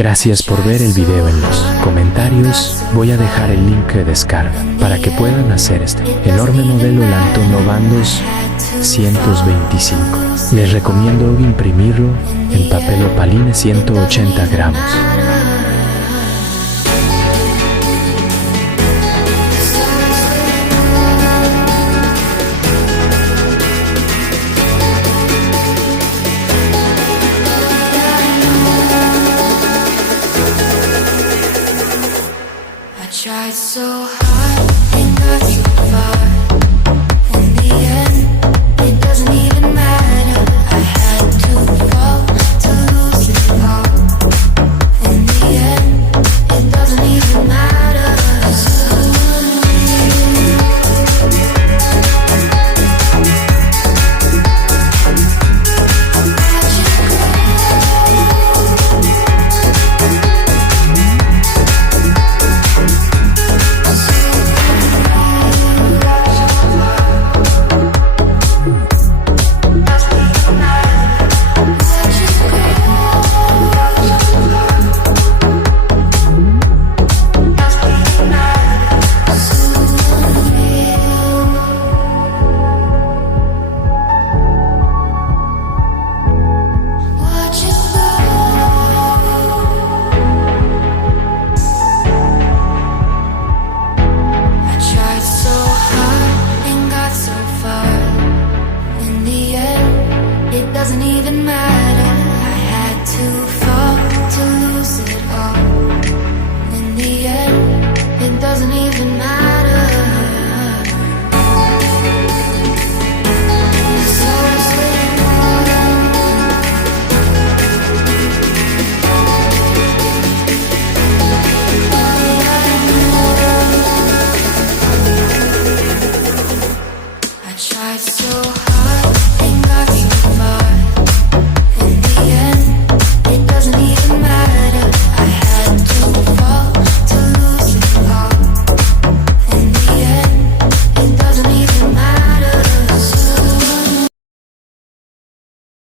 Gracias por ver el video. En los comentarios voy a dejar el link de descarga para que puedan hacer este enorme modelo, el Antonov AN-225. Les recomiendo imprimirlo en papel opaline 180 gramos. Tried so hard, ain't nothing